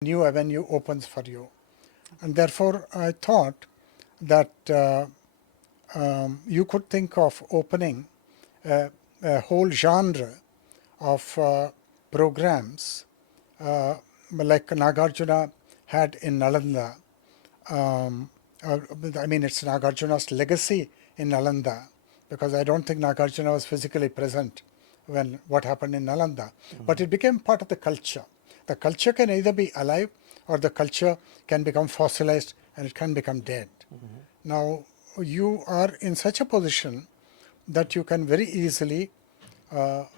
new avenue opens for you. And therefore, I thought that you could think of opening a whole genre of programs like Nagarjuna had in Nalanda. I mean, it's Nagarjuna's legacy in Nalanda, because I don't think Nagarjuna was physically present when what happened in Nalanda. But it became part of the culture. The culture can either be alive or the culture can become fossilized and it can become dead. Now, you are in such a position that you can very easily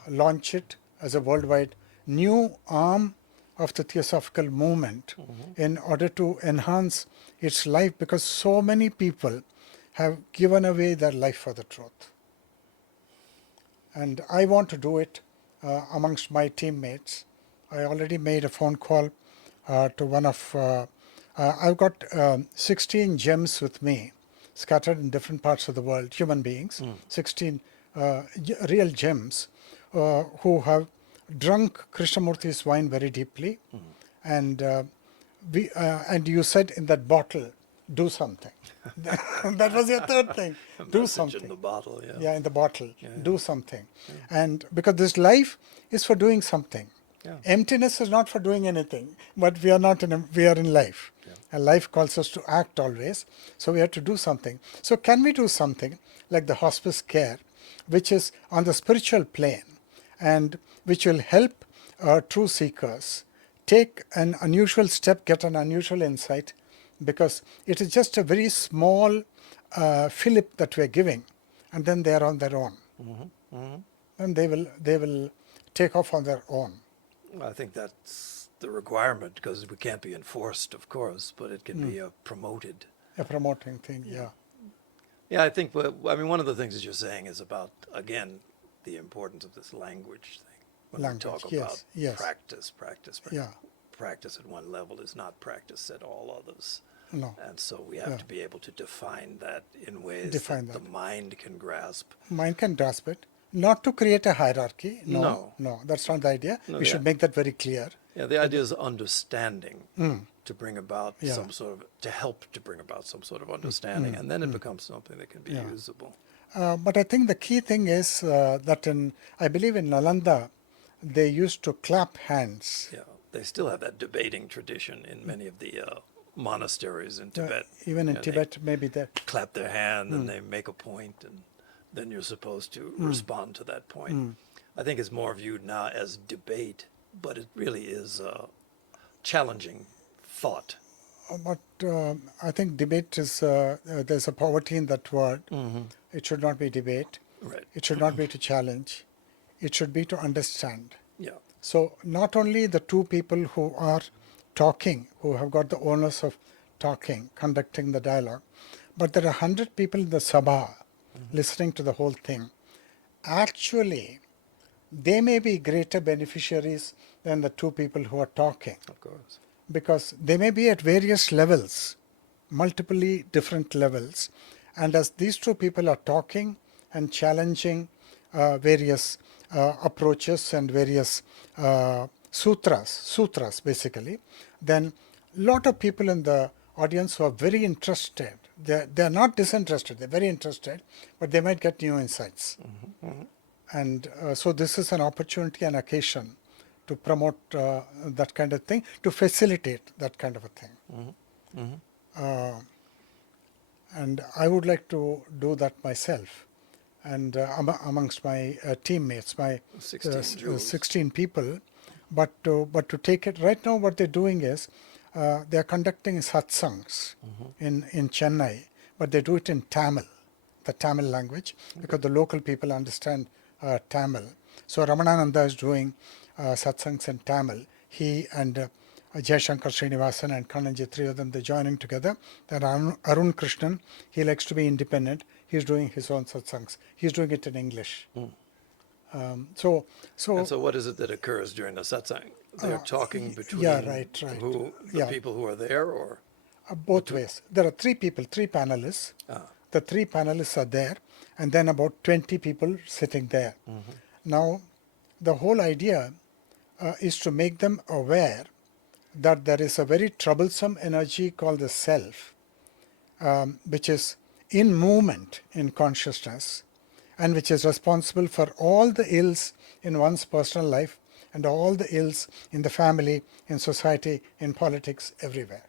launch it as a worldwide new arm of the Theosophical movement in order to enhance its life, because so many people have given away their life for the truth. And I want to do it amongst my teammates. I already made a phone call to one of, I've got 16 gems with me, scattered in different parts of the world, human beings, 16 real gems who have drunk Krishnamurti's wine very deeply. And and you said in that bottle, do something. That was your third thing. Do something. In the bottle, yeah. Yeah, in the bottle. Do something. And because this life is for doing something. Emptiness is not for doing anything, but we are not we are in life. And life calls us to act always. So we have to do something. So can we do something like the hospice care, which is on the spiritual plane and which will help true seekers take an unusual step, get an unusual insight, because it is just a very small fillip that we are giving, and then they are on their own. And they will take off on their own. I think that's the requirement, because we can't be enforced, of course, but it can be a promoted. A promoting thing, yeah. Yeah, I think, I mean, one of the things that you're saying is about, again, the importance of this language thing. When we talk about practice. Yeah. Practice at one level is not practice at all others. No. And so we have to be able to define that in ways Define that the mind can grasp. Mind can grasp it. Not to create a hierarchy. No, that's not the idea. We should make that very clear. Yeah, the idea is understanding to bring about some sort of, to help to bring about some sort of understanding, and then it becomes something that can be usable. But I think the key thing is that I believe in Nalanda, they used to clap hands. Yeah, they still have that debating tradition in many of the monasteries in Tibet. Even in Tibet, maybe that. Clap their hand and they make a point, and then you're supposed to respond to that point. I think it's more viewed now as debate, but it really is challenging thought. But I think debate is, there's a poverty in that word. It should not be debate. Right. It should not be to challenge. It should be to understand. Yeah. So not only the two people who are talking, who have got the onus of talking, conducting the dialogue, but there are 100 people in the sabha listening to the whole thing. Actually, they may be greater beneficiaries than the two people who are talking. Of course. Because they may be at various levels, multiply different levels. And as these two people are talking and challenging various approaches and various sutras basically, then a lot of people in the audience who are very interested, they're not disinterested, they're very interested, but they might get new insights. And so this is an opportunity and occasion to promote that kind of thing, to facilitate that kind of a thing. And I would like to do that myself. And amongst my teammates, my 16 people, but to take it, right now what they're doing is, they're conducting satsangs in Chennai, but they do it in Tamil, the Tamil language, because the local people understand Tamil. So Ramanananda is doing satsangs in Tamil. He and Jayashankar Srinivasan and Kananji, three of them, they're joining together. Then Arun Krishnan, he likes to be independent. He's doing his own satsangs. He's doing it in English. So what is it that occurs during the satsang? They're talking between the people who are there, or? Both ways. There are three people, three panelists. The three panelists are there, and then about 20 people sitting there. Now, the whole idea is to make them aware that there is a very troublesome energy called the self, which is in movement in consciousness and which is responsible for all the ills in one's personal life and all the ills in the family, in society, in politics, everywhere.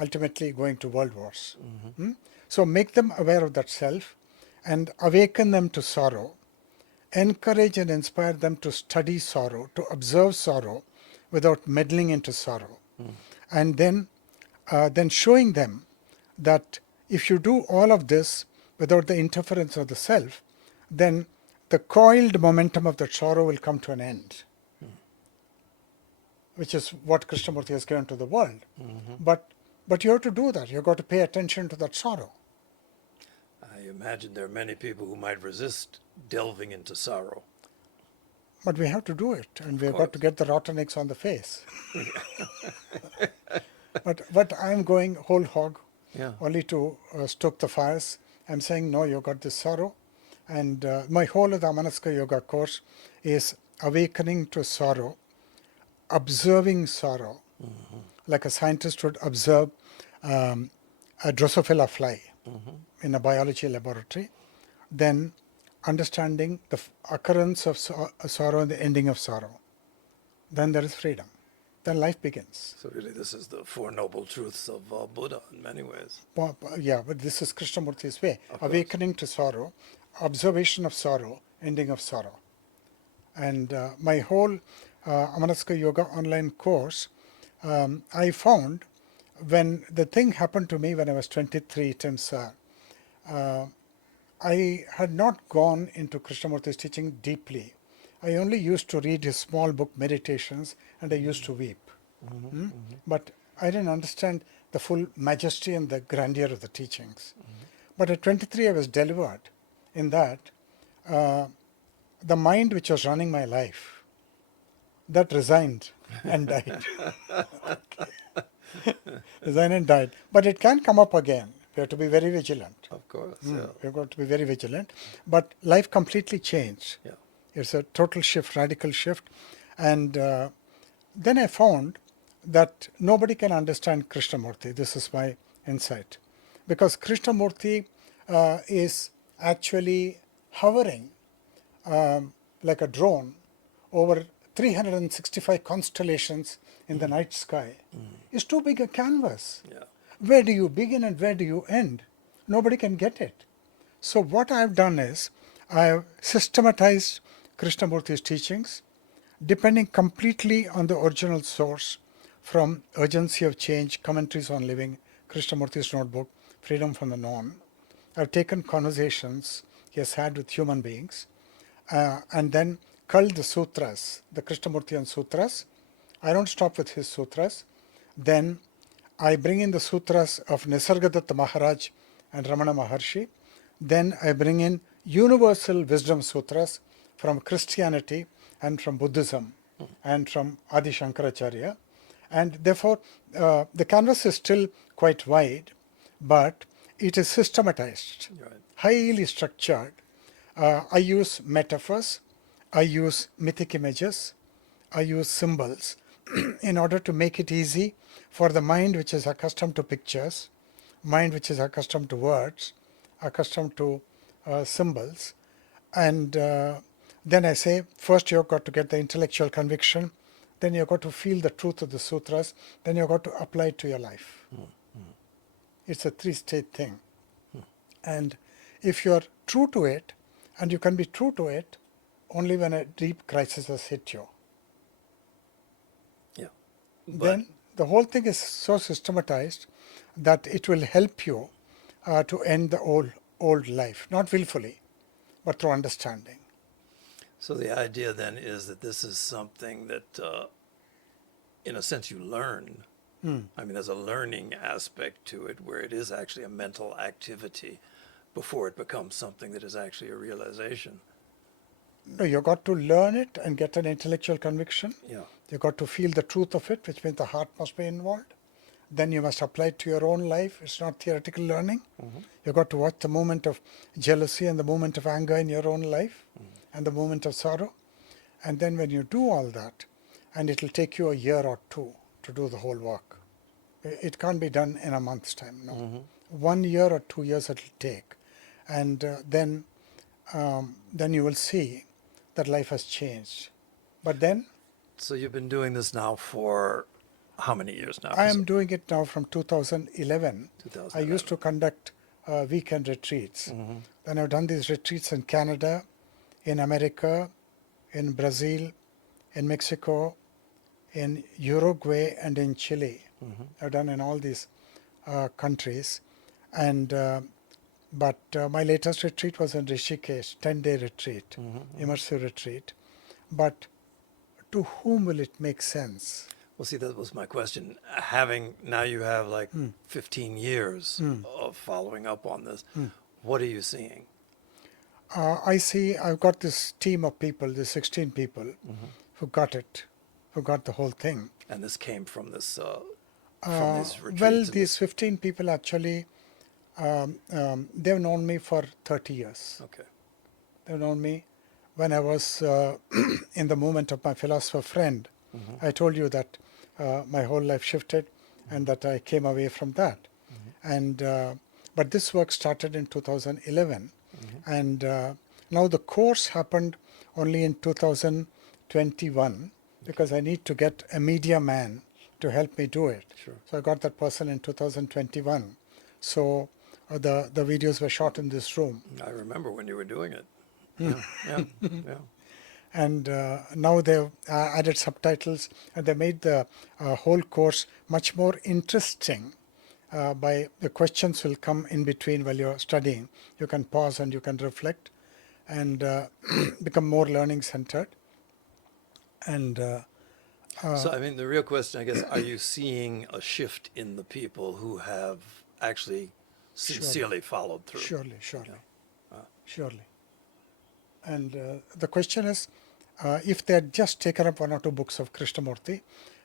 Ultimately going to world wars. So make them aware of that self and awaken them to sorrow, encourage and inspire them to study sorrow, to observe sorrow without meddling into sorrow. And then showing them that if you do all of this without the interference of the self, then the coiled momentum of that sorrow will come to an end, which is what Krishnamurti has given to the world. But you have to do that. You've got to pay attention to that sorrow. I imagine there are many people who might resist delving into sorrow. But we have to do it, and we've got to get the rotten eggs on the face. But I'm going whole hog, only to stoke the fires. I'm saying, no, you've got this sorrow. And my whole of the Amanaska Yoga course is awakening to sorrow, observing sorrow, like a scientist would observe a Drosophila fly in a biology laboratory, then understanding the occurrence of sorrow and the ending of sorrow. Then there is freedom. Then life begins. So really this is the Four Noble Truths of Buddha in many ways. Yeah, but this is Krishnamurti's way. Awakening to sorrow, observation of sorrow, ending of sorrow. And my whole Amanaska Yoga online course, I found when the thing happened to me when I was 23, Tim Sir, I had not gone into Krishnamurti's teaching deeply. I only used to read his small book, Meditations, and I used to weep. But I didn't understand the full majesty and the grandeur of the teachings. But at 23, I was delivered in that the mind which was running my life, that resigned and died. Resigned and died. But it can come up again. We have to be very vigilant. Of course, yeah. We've got to be very vigilant. But life completely changed. Yeah. It's a total shift, radical shift. And then I found that nobody can understand Krishnamurti. This is my insight. Because Krishnamurti is actually hovering like a drone over 365 constellations in the night sky. It's too big a canvas. Yeah. Where do you begin and where do you end? Nobody can get it. So what I've done is I've systematized Krishnamurti's teachings, depending completely on the original source, from Urgency of Change, Commentaries on Living, Krishnamurti's notebook, Freedom from the Known. I've taken conversations he has had with human beings and then culled the sutras, the Krishnamurtian sutras. I don't stop with his sutras. Then I bring in the sutras of Nisargadatta Maharaj and Ramana Maharshi. Then I bring in universal wisdom sutras from Christianity and from Buddhism and from Adi Shankaracharya. And therefore, the canvas is still quite wide, but it is systematized, highly structured. I use metaphors, I use mythic images, I use symbols in order to make it easy for the mind which is accustomed to pictures, mind which is accustomed to words, accustomed to symbols. And then I say, first you've got to get the intellectual conviction, then you've got to feel the truth of the sutras, then you've got to apply it to your life. It's a three-stage thing. And if you're true to it, and you can be true to it only when a deep crisis has hit you. Yeah. Then the whole thing is so systematized that it will help you to end the old life, not willfully, but through understanding. So the idea then is that this is something that, in a sense, you learn. I mean, there's a learning aspect to it where it is actually a mental activity before it becomes something that is actually a realization. No, you've got to learn it and get an intellectual conviction. Yeah. You've got to feel the truth of it, which means the heart must be involved. Then you must apply it to your own life. It's not theoretical learning. You've got to watch the moment of jealousy and the moment of anger in your own life and the moment of sorrow. And then when you do all that, and it will take you a year or two to do the whole work. It can't be done in a month's time, no. 1 year or 2 years it'll take. And then you will see that life has changed. But then So you've been doing this now for how many years now? I am doing it now from 2011. I 2011. used to conduct weekend retreats. Then I've done these retreats in Canada, in America, in Brazil, in Mexico, in Uruguay, and in Chile. I've done in all these countries. And but my latest retreat was in Rishikesh, 10-day retreat, immersive retreat. But to whom will it make sense? Well, see, that was my question. Now you have like 15 years of following up on this. What are you seeing? I see I've got this team of people, the 16 people, who got it, who got the whole thing. And this came from this from these retreats. Well, and these 15 people actually, they've known me for 30 years. Okay. They've known me when I was in the movement of my philosopher friend. I told you that my whole life shifted and that I came away from that. And but this work started in 2011. And now the course happened only in 2021 because I need to get a media man to help me do it. Sure. So I got that person in 2021. So the videos were shot in this room. I remember when you were doing it. Yeah, yeah. And now they've added subtitles and they made the whole course much more interesting. By the questions will come in between while you're studying. You can pause and you can reflect and become more learning centered. And So, I mean, the real question, I guess, are you seeing a shift in the people who have actually sincerely followed through? surely, surely. And the question is, if they had just taken up 1 or 2 books of Krishnamurti,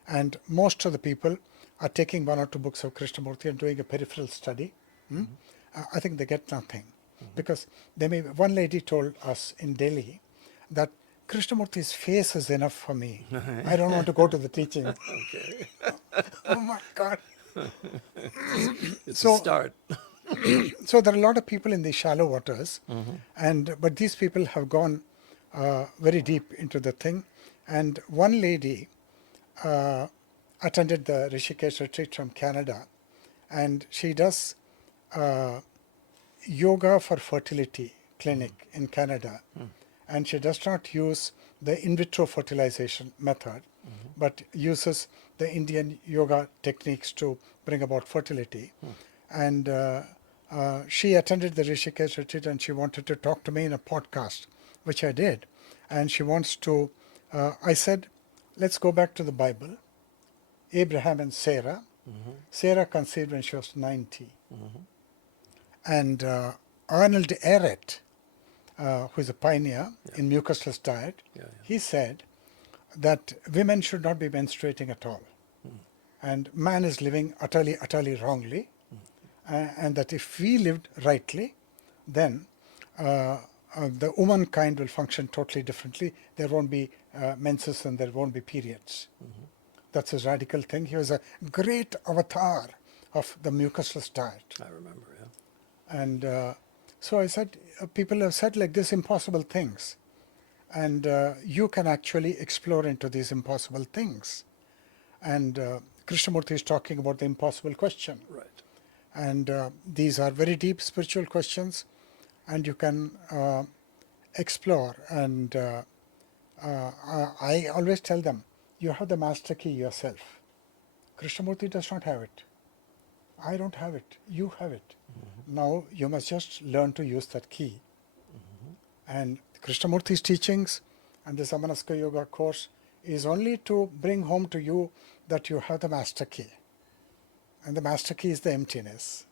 and most of the people are taking 1 or 2 books of Krishnamurti and doing a peripheral study, I think they get nothing. Because one lady told us in Delhi that Krishnamurti's face is enough for me. I don't want to go to the teaching. Okay. Oh my God. It's So- a start. So there are a lot of people in the shallow waters, but these people have gone very deep into the thing. And one lady attended the Rishikesh retreat from Canada, and she does yoga for fertility clinic in Canada. And she does not use the in vitro fertilization method, but uses the Indian yoga techniques to bring about fertility. And she attended the Rishikesh retreat and she wanted to talk to me in a podcast, which I did. And she wants to, I said, let's go back to the Bible. Abraham and Sarah. Sarah conceived when she was 90. And Arnold Ehret, who is a pioneer in mucusless diet, he said that women should not be menstruating at all. And man is living utterly wrongly. And that if we lived rightly, then the womankind will function totally differently. There won't be menses and there won't be periods. That's his radical thing. He was a great avatar of the mucusless diet. I remember, yeah. And so I said, people have said like this impossible things. And you can actually explore into these impossible things. And Krishnamurti is talking about the impossible question. Right. And these are very deep spiritual questions, and you can explore. And I always tell them, you have the master key yourself. Krishnamurti does not have it. I don't have it. You have it. Now you must just learn to use that key. And Krishnamurti's teachings and the Samanaska Yoga course is only to bring home to you that you have the master key. And the master key is the emptiness.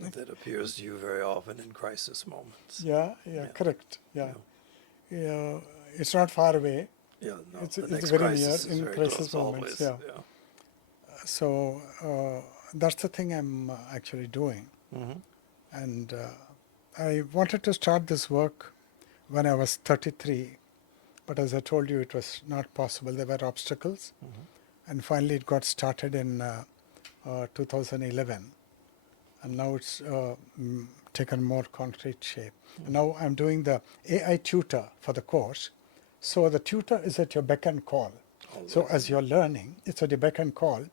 That appears to you very often in crisis moments. Yeah, correct. Yeah. It's not far away. Yeah, no, It's the next very crisis near is in very crisis close moments. always. Yeah. So that's the thing I'm actually doing. And I wanted to start this work when I was 33, but as I told you, it was not possible. There were obstacles. and finally it got started in 2011, and now it's taken more concrete shape. And now I'm doing the AI tutor for the course. So the tutor is at your beck and call. So as you're learning, it's at your beck and call,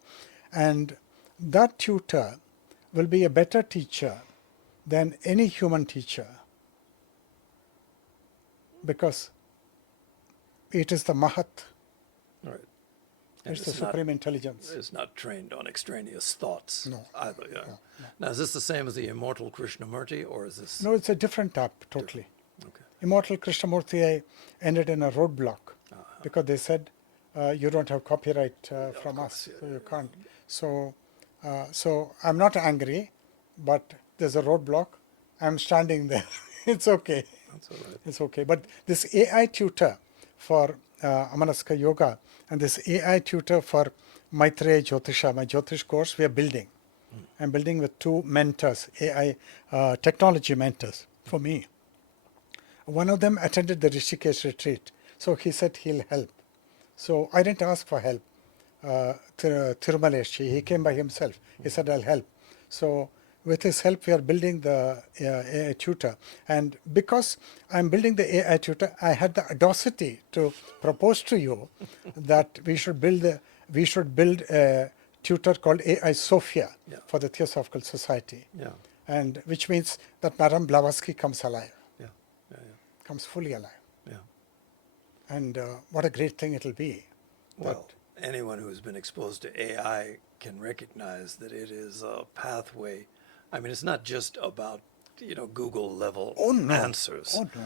and that tutor will be a better teacher than any human teacher, because it is the Mahat, Right. And it's the supreme intelligence. It's not trained on extraneous thoughts No, either. Yeah. no. Now, is this the same as the immortal Krishnamurti, or is this No, it's a different type totally. okay? Immortal Krishnamurti ended in a roadblock because they said you don't have copyright from us, so you can't. So I'm not angry, but there's a roadblock. I'm standing there. It's okay. That's all right. It's okay. But this AI tutor for Amanaska Yoga and this AI tutor for Maitreya Jyotisha, my Jyotish course, we are building. I'm building with two mentors, AI technology mentors for me. One of them attended the Rishikesh retreat, so he said he'll help. So I didn't ask for help. Tirumalesh, he came by himself. He said, I'll help. So with his help, we are building the AI tutor. And because I'm building the AI tutor, I had the audacity to propose to you that we should build a tutor called AI Sophia Yeah. for the Theosophical Society. Yeah. And which means that Madame Blavatsky comes alive, Yeah. Yeah. comes fully alive. Yeah. And what a great thing it'll be. Well, anyone who's been exposed to AI can recognize that it is a pathway. I mean, it's not just about, Google level answers. Oh, no.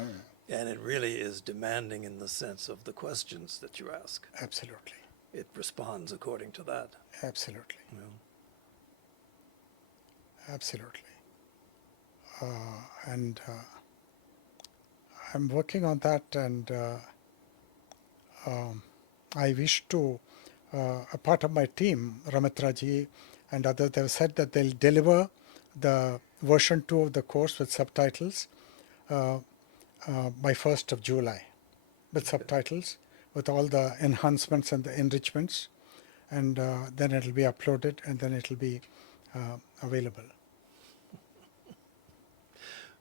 And it really is demanding in the sense of the questions that you ask. Absolutely. It responds according to that. Absolutely. You know. Absolutely. And I'm working on that, and I wish to, a part of my team, Ramitraji and others, they've said that they'll deliver the version 2 of the course with subtitles by 1st of July, with subtitles, with all the enhancements and the enrichments, and then it'll be uploaded, and then it'll be available.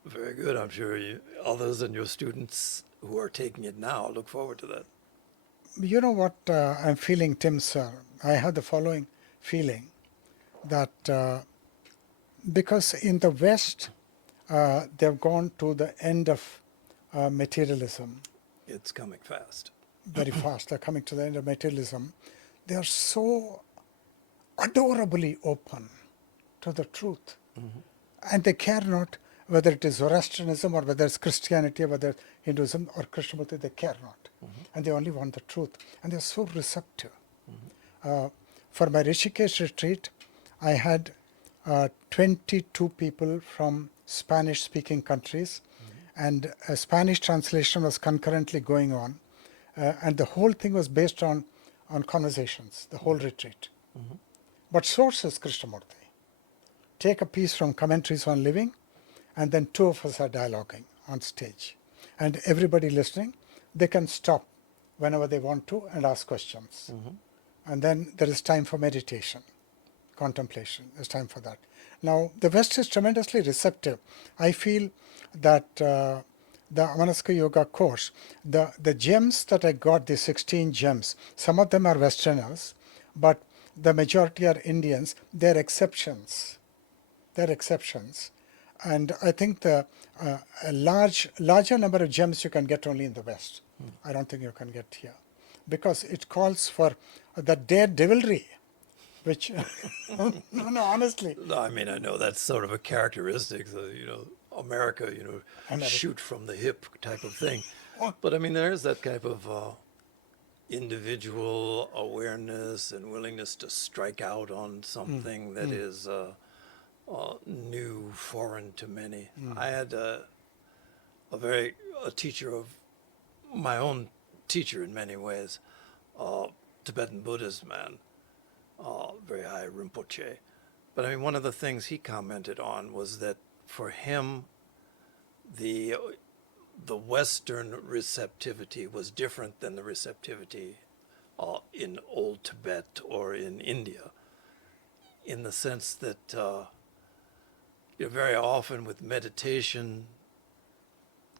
Very good. I'm sure others and your students who are taking it now look forward to that. You know what I'm feeling, Tim, sir? I have the following feeling that because in the West, they've gone to the end of materialism It's coming fast. very fast. They're coming to the end of materialism. They are so adorably open to the truth. And they care not whether it is Zoroastrianism or whether it's Christianity or whether Hinduism or Krishnamurti, they care not. And they only want the truth. And they're so receptive. For my Rishikesh retreat, I had 22 people from Spanish-speaking countries, and a Spanish translation was concurrently going on. And the whole thing was based on conversations, the whole retreat. But source is Krishnamurti. Take a piece from Commentaries on Living, and then two of us are dialoguing on stage. And everybody listening, they can stop whenever they want to and ask questions. And then there is time for meditation, contemplation. There's time for that. Now, the West is tremendously receptive. I feel that the Amanaska Yoga course, the gems that I got, the 16 gems, some of them are Westerners, but the majority are Indians. They're exceptions. They're exceptions. And I think a larger number of gems you can get only in the West. I don't think you can get here, because it calls for the daredevilry, which, no, honestly. No, I mean, I know that's sort of a characteristic, America, shoot from the hip type of thing. But I mean, there is that type of individual awareness and willingness to strike out on something that is new, foreign to many. I had a teacher of my own teacher in many ways, Tibetan Buddhist man, very high Rinpoche. But I mean, one of the things he commented on was that for him, the Western receptivity was different than the receptivity in old Tibet or in India, in the sense that very often with meditation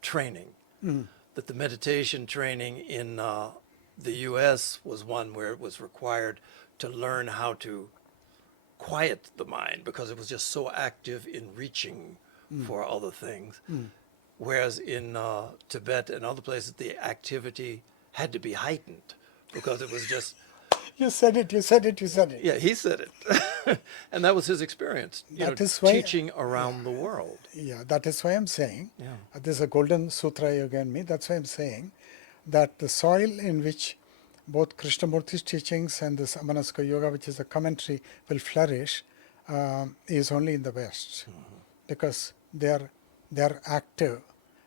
training, that the meditation training in the U.S. was one where it was required to learn how to quiet the mind because it was just so active in reaching for other things. Whereas in Tibet and other places, the activity had to be heightened because it was just, You said it, you said it, you said it. yeah, he said it. And that was his experience, That is why, teaching around the world. yeah, that is why I'm saying, Yeah. this is a golden sutra you gave me, that's why I'm saying that the soil in which both Krishnamurti's teachings and this Amanasika Yoga, which is a commentary, will flourish, is only in the West. Because they're active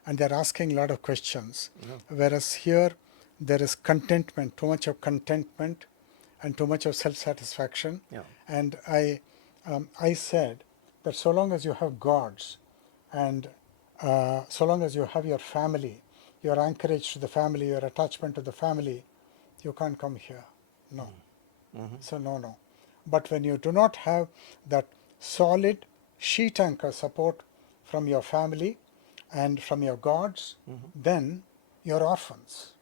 and they're asking a lot of questions. Whereas here, there is contentment, too much of contentment and too much of self-satisfaction. Yeah. And I said that so long as you have gods and so long as you have your family, your anchorage to the family, your attachment to the family, you can't come here. No. So no. But when you do not have that solid sheet anchor support from your family and from your gods, then you're orphans.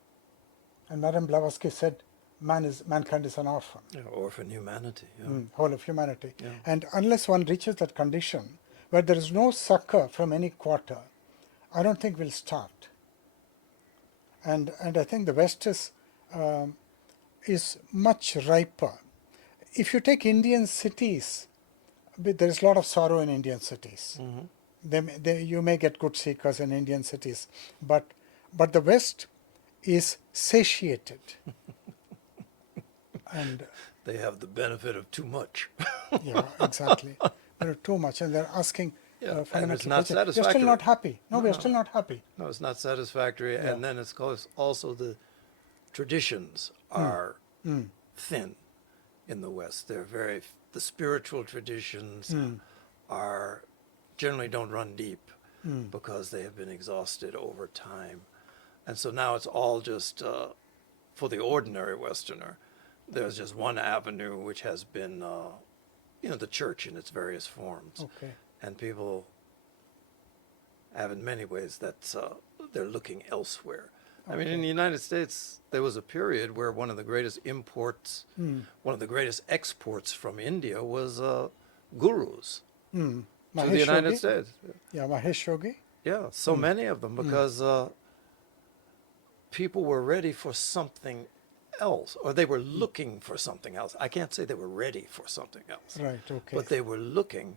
And Madame Blavatsky said, mankind is an orphan, Yeah, orphan humanity. Yeah. whole of humanity. Yeah. And unless one reaches that condition where there is no succor from any quarter, I don't think we'll start. And I think the West is much riper. If you take Indian cities, there is a lot of sorrow in Indian cities. You may get good seekers in Indian cities, but the West is satiated. And They have the benefit of too much. yeah, exactly. There are too much, and they're asking Yeah, and fundamental it's not questions. You're still satisfactory. not happy. No, we're no. still not happy. No, it's not satisfactory. Yeah. And then it's also the traditions are thin in the West. The spiritual traditions are generally don't run deep because they have been exhausted over time. And so now it's all just, for the ordinary Westerner, there's just one avenue which has been, the church in its various forms. Okay. And people have in many ways that's they're looking elsewhere. I mean, in the United States, there was a period where one of the greatest imports, one of the greatest exports from India was gurus to the United Yogi? States. Yeah, Mahesh Yogi. Yeah, so many of them because people were ready for something else, or they were looking for something else. I can't say they were ready for something else. Right, okay. But they were looking.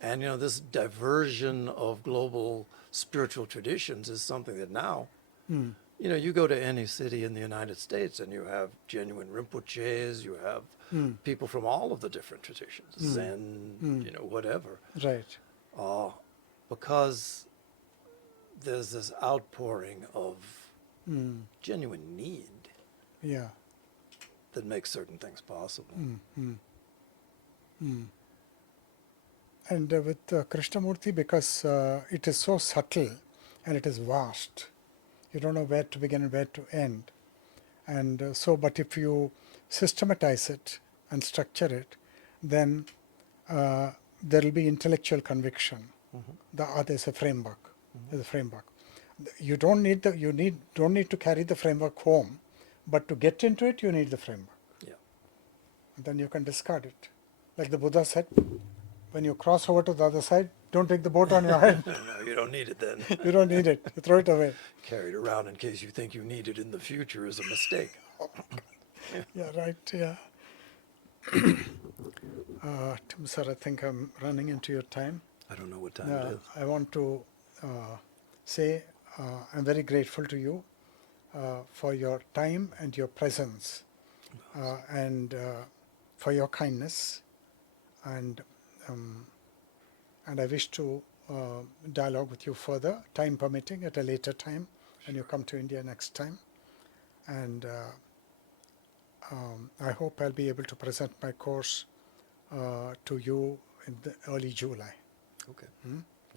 And, this diversion of global spiritual traditions is something that now, you go to any city in the United States and you have genuine Rinpoches, you have people from all of the different traditions, Zen, whatever. Right. Because there's this outpouring of genuine need Yeah. that makes certain things possible. And with Krishnamurti, because it is so subtle and it is vast, you don't know where to begin and where to end. And but if you systematize it and structure it, then there will be intellectual conviction. There's a framework. There's a framework. You don't need to carry the framework home, but to get into it, you need the framework. Yeah. And then you can discard it. Like the Buddha said, when you cross over to the other side, don't take the boat on your head. No, you don't need it then. You don't need it. You throw it away. Carried around in case you think you need it in the future is a mistake. Yeah, right. Yeah. Tim, sir, I think I'm running into your time. I don't know what time it is. I want to say I'm very grateful to you for your time and your presence and for your kindness. And I wish to dialogue with you further, time permitting, at a later time when you come to India next time. And I hope I'll be able to present my course to you in the early July. Okay.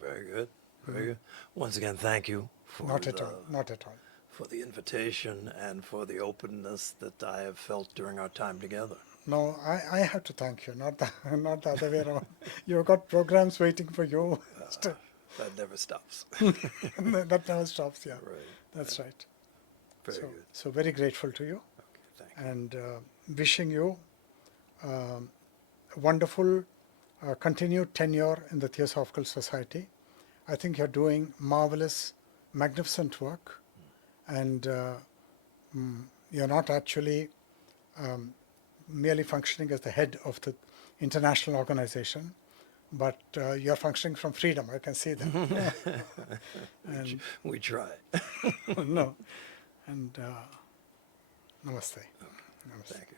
Very good. Very good. Once again, thank you for Not at all. Not at all. for the invitation and for the openness that I have felt during our time together. No, I have to thank you, not the, not the other way around. You've got programs waiting for you. That never stops. That never stops, yeah. Right. That's right. Very So, good. so very grateful to you, Okay, thank you. and wishing you wonderful continued tenure in the Theosophical Society. I think you're doing marvelous, magnificent work, and you're not actually merely functioning as the head of the international organization, but you're functioning from freedom. I can see that. And We try. no, and namaste. Okay, Namaste. thank you.